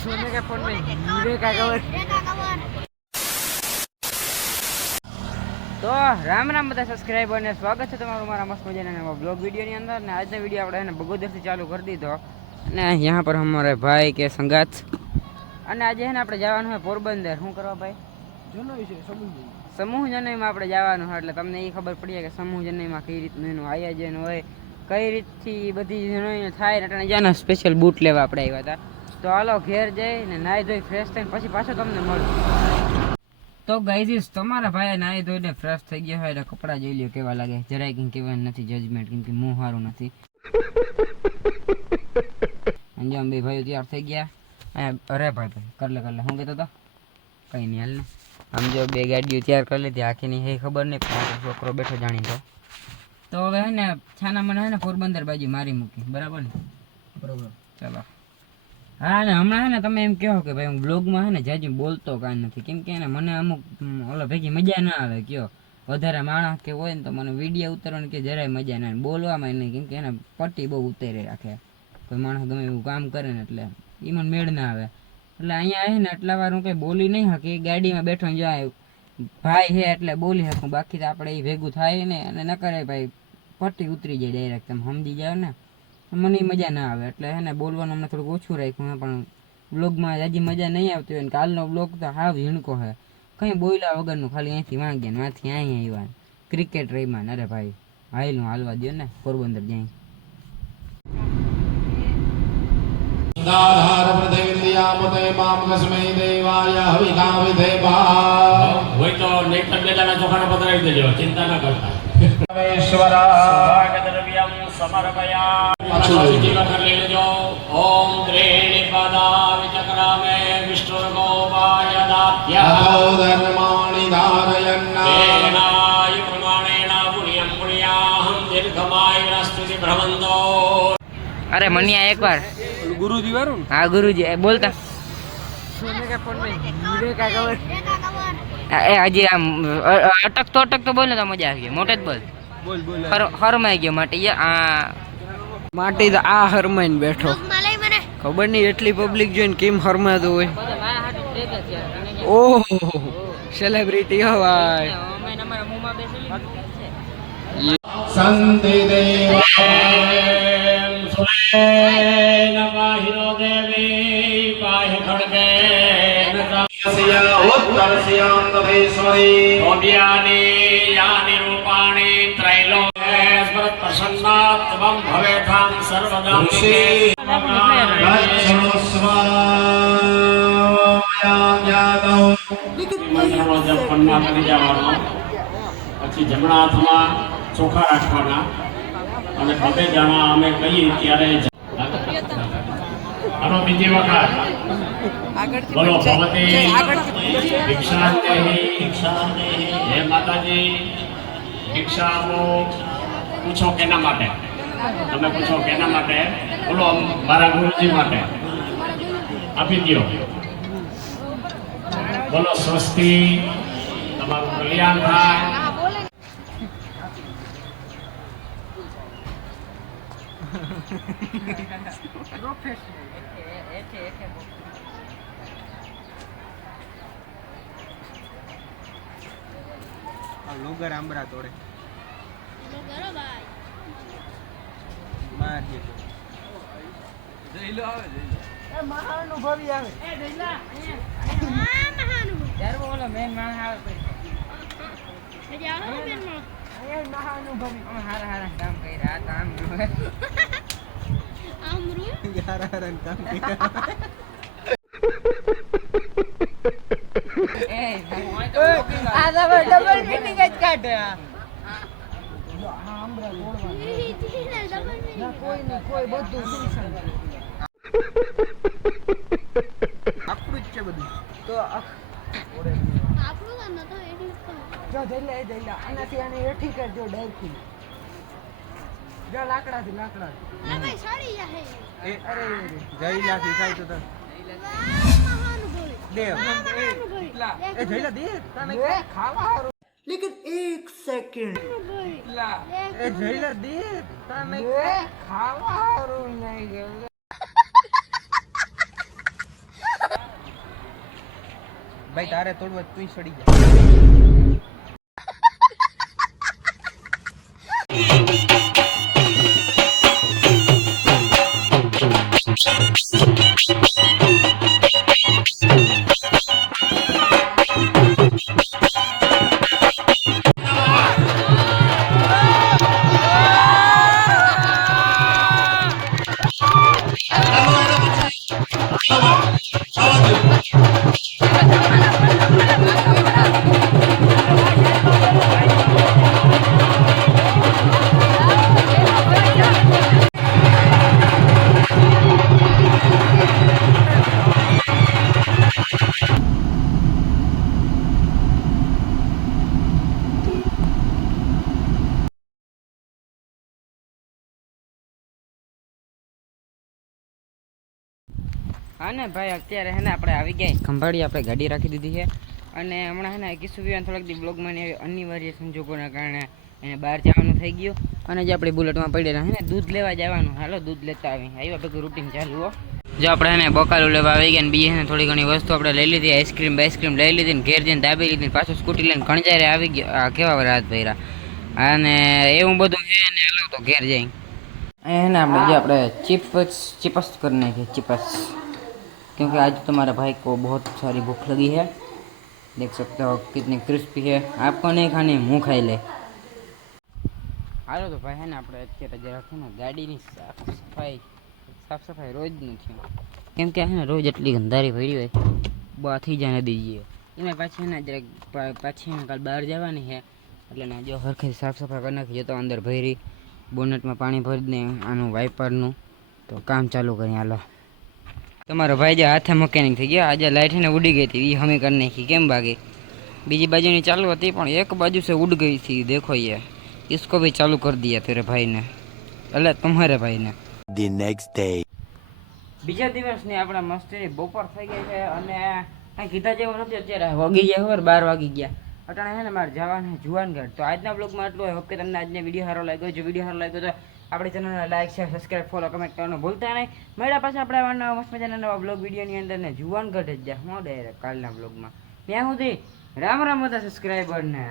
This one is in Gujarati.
सोने के फोन में हीरे का कवर તો રામ રામ બધા સબસ્ક્રાઈબર ને સ્વાગત છે તમારું મારા મસ્ત મજાના નવા બ્લોગ વિડીયોની અંદર ને આજનો વિડીયો આપણે એને બગોદરથી ચાલુ કરી દીધો અને यहाँ પર હમારે ભાઈ કે સંગાત અને આજે છે ને આપણે જવાનું છે પોરબંદર શું કરવા ભાઈ સમૂહ જનયમાં આપણે જવાનું હોય એટલે તમને એ ખબર પડી જાય કે સમૂહ જનયમાં કઈ રીતનું એનું આયોજન હોય, કઈ રીતથી બધી જનોઈને થાય ને અટાણે જ્યાં સ્પેશિયલ બૂટ લેવા આપણે આવ્યા હતા. તો હાલો ઘેર જઈને નાહી ધોઈ ફ્રેશ થઈને પછી પાછો તમને મળું. તો ગાઈઝીસ તમારા ભાઈ નાહી ધોઈને ફ્રેશ થઈ ગયા હોય એટલે કપડાં જોઈ લ્યો કેવા લાગે. જરાય કંઈ કહેવાનું નથી જજમેન્ટ કેમ કે મોં સારું નથી. અંજામ બે ભાઈઓ તૈયાર થઈ ગયા. અરે ભાઈ ભાઈ, કરલે કરલે, શું કહેતો હતો? કંઈ નહીં, હાલ ને. આમ જો બે ગાડીઓ તૈયાર કરી લીધી આખીની એ ખબર નહીં પણ છોકરો બેઠો જાણી તો તો હવે હે ને છાના મને હે ને પોરબંદર બાજુ મારી મૂકી બરાબર ને? બરોબર. ચાલો. હા ને હમણાં હે ને તમે એમ કહો કે ભાઈ હું બ્લોગમાં હે ને જાજી બોલતો કાંઈ નથી. કેમ કે હે ને મને અમુક ઓલો ભેગી મજા ના આવે કયો. વધારે માણસ કે હોય ને તો મને વીડિયો ઉતારવાની કે જરાય મજા ના આવે. બોલવામાં નહીં કેમ કે એને પટ્ટી બહુ ઉતરે રાખે. કોઈ માણસ ગમે એવું કામ કરે ને એટલે એ મને મેળ ના આવે. એટલે અહીંયા આવે ને એટલા વાર હું કંઈ બોલી નહીં હકી ગાડીમાં બેઠો જાય ભાઈ છે એટલે બોલી શકું, બાકી તો આપણે એ ભેગું થાય ને અને ન કરે ભાઈ પટ્ટી ઉતરી જાય ડાયરેક્ટ તમે સમજી જાવ ને. મને મજા ના આવે, એટલે હે ને બોલવાનું અમને થોડુંક ઓછું રાખ્યું પણ બ્લોગમાં હજી મજા નહીં આવતી હોય ને, કાલનો બ્લોગ તો હાવ ઝીણકો હે. કંઈ બોલ્યા વગરનું ખાલી અહીંથી વાંગ્યા ને માંથી અહીં આવ્યા. ક્રિકેટ રહીમાં અરે ભાઈ, હાઈલું હાલવા દો ને, પોરબંદર જાય દાધાર પૃથિવીન્દ્રિયામતે મામ કસ્મૈ દેવાય હવિકા વિધેવા હોય તો નેત્ર બેદાના ચોખાને પધરાવી દેજો ચિંતા ન કરતા. પરમેશ્વરા. સ્વાગતદ્રવ્યમ સમર્પયા પાછું કર લેજો. ઓમ ત્રીણિ પદા વિચક્રામે વિષ્ણુ ગોપાય દાત્યા ધર્માણિ ધારયન્ના. તેનાયુ પ્રમાણેન પુણ્યમ પુણ્યાહમ દીર્ઘમાયુરસ્તુતિ ભ્રમંતો. અરે મનિયા એકવાર. ગુરુજી વાળું હા ગુરુજી. બોલતા. એ હજી આમ અટક તો અટકતો અટકતો બોલ ને તો મજા આવી ગઈ. મોટે જ બોલ. બોલ બોલ હર- હરમાઈ ગયો માટે. આ માટી તો આ હરમાઈને બેઠો. ખબર નહીં એટલી પબ્લિક જોઈને કેમ હરમાતું હોય. ઓહો સેલિબ્રિટી હવાય. સંતિ દેવા એમ સુરેન દેવી પાહિ ખડગેન યસ્ય ઉત્તરસ્યાં તથેશ્વરી ભવ્યાની યાની રૂપાણી ત્રૈલોક્ય સ્મૃત પ્રસન્ના ત્વમ ભવેથાં સર્વદા ઋષિ ગચ્છણુસ્વ જાતૌ મંત્રનો જપ પન્ના કરી જવાનો પછી જમણા હાથમાં ચોખા રાખવાના અને બબે જાણા અમે કહીએ ત્યારે હાલો બીજી વખત. બોલો ભગવતી. ભિક્ષાંદેહી ભિક્ષાંદેહી હે માતાજી ભિક્ષા આપો પૂછો કેના માટે? તમે પૂછો કેના માટે? બોલો મારા ગુરુજી માટે. આપી દો બોલો સ્વસ્તિ તમારું કલ્યાણ થાય. લોગર આંબરા તોડે. માર જે જઈલો આવે જઈલો મહાનુભવી આવે. ત્યારે બોલો મેન માણસ આવે પછી. મહાનુભાવી. અમે હારા હારા કામ કરી રહ્યા તો આમ ન હોય. યાર હારણ કામ આ તો ડબલ મીટિંગ જ કાઢે. કોઈ બધું આપણું જ છે બધું તો આ- જો જઈલા એ જઈલા આનાથી આને એઠી કરજો ડરથી જો એ અરે જઈલાથી થાય તો તને દે એ જઈલા દે તને એ ખાવા હારું. ભાઈ તારે થોડું તું સડી જા હા ને ભાઈ, અત્યારે હે ને આપણે આવી ગયા ખંભાળી, આપણે ગાડી રાખી દીધી છે. અને હમણાં હે ને કિસ્સુ વિવાન થોડાક દી બ્લોગમાં અનિવાર્ય સંજોગોના કારણે એને બહાર જવાનું થઈ ગયું. અને જે આપણે બુલેટમાં પડેલા હે ને, દૂધ લેવા જવાનું. હાલો, દૂધ લેતા આવી આવ્યા ભેગું રૂટીન ચાલુ જો આપણે હે ને બકાલું લેવા આવી ગયા ને બીજી હે ને થોડી ઘણી વસ્તુ આપણે લઈ લીધી આઈસ્ક્રીમ બાઈસ્ક્રીમ લઈ લીધી ને ઘેર જઈને દાબી લીધી પાછું સ્કૂટી લઈને કણજારે આવી ગયો. કેવા રાત ભર્યા. અને એવું બધું છે ને, હાલો તો ઘેર જઈ એને આપણે જે આપણે ચિપ્સ, ચીપસ કરી નાખીએ ચિપ્સ. क्योंकि आज तुम्हारे भाई को बहुत सारी भूख लगी है देख सकते हो कितनी क्रिस्पी है आपको नहीं खानी मुँह खाई ले હાલો તો ભાઈ હે ને આપણે અત્યારે જરા છે ને ગાડીની સાફ સફાઈ સાફ સફાઈ રોજ નથી કેમ કે હે ને રોજ એટલી ગંધારી પડી હોય બાથી જાને દીજીએ એમાં પાછી હે ને જરાક પા- પાછી હે ને કાલ બહાર જવાની છે એટલે ને જો હરખી સાફ સફાઈ કરી નાખી તો અંદર ભરી બોનેટમાં પાણી ભરી દે આનું વાઇપરનું તો કામ ચાલુ કરી હાલો તમારો ભાઈ જે હાથે મકેનિક થઈ ગયા આજે લાઇટ ને ઉડી ગઈ હતી એ હમે કરી નાખી કેમ ભાગી બીજી બાજુની ચાલુ હતી પણ એક બાજુ से उड़ गई थी देखो ये इसको भी चालू कर दिया तेरे भाई ने એટલે તમારે ભાઈને The next day. બીજા દિવસની આપણે મસ્તી બપોર થઈ ગઈ છે અને કાંઈ કીધા જેવું નથી અત્યારે વાગી ગયા ખબર બાર વાગી ગયા અટાણે છે ને મારે જવાનું છે જુવાનગઢ તો આજના બ્લોગમાં એટલું હોય ઓકે તમને આજનો વિડીયો સારો લાગ્યો જો વિડીયો સારો લાગ્યો તો આપણી ચેનલને like share subscribe follow comment કરવાનું ભૂલતા નહીં. મળ્યા પાછા આપણે મસ્ત મજાના નવા બ્લોગ વિડીયોની અંદર ને જુવાનગઢ જ જાય હું ડાયરેક્ટ કાલના બ્લોગમાં ત્યાં સુધી રામ રામ બધા સબસ્ક્રાઈબરને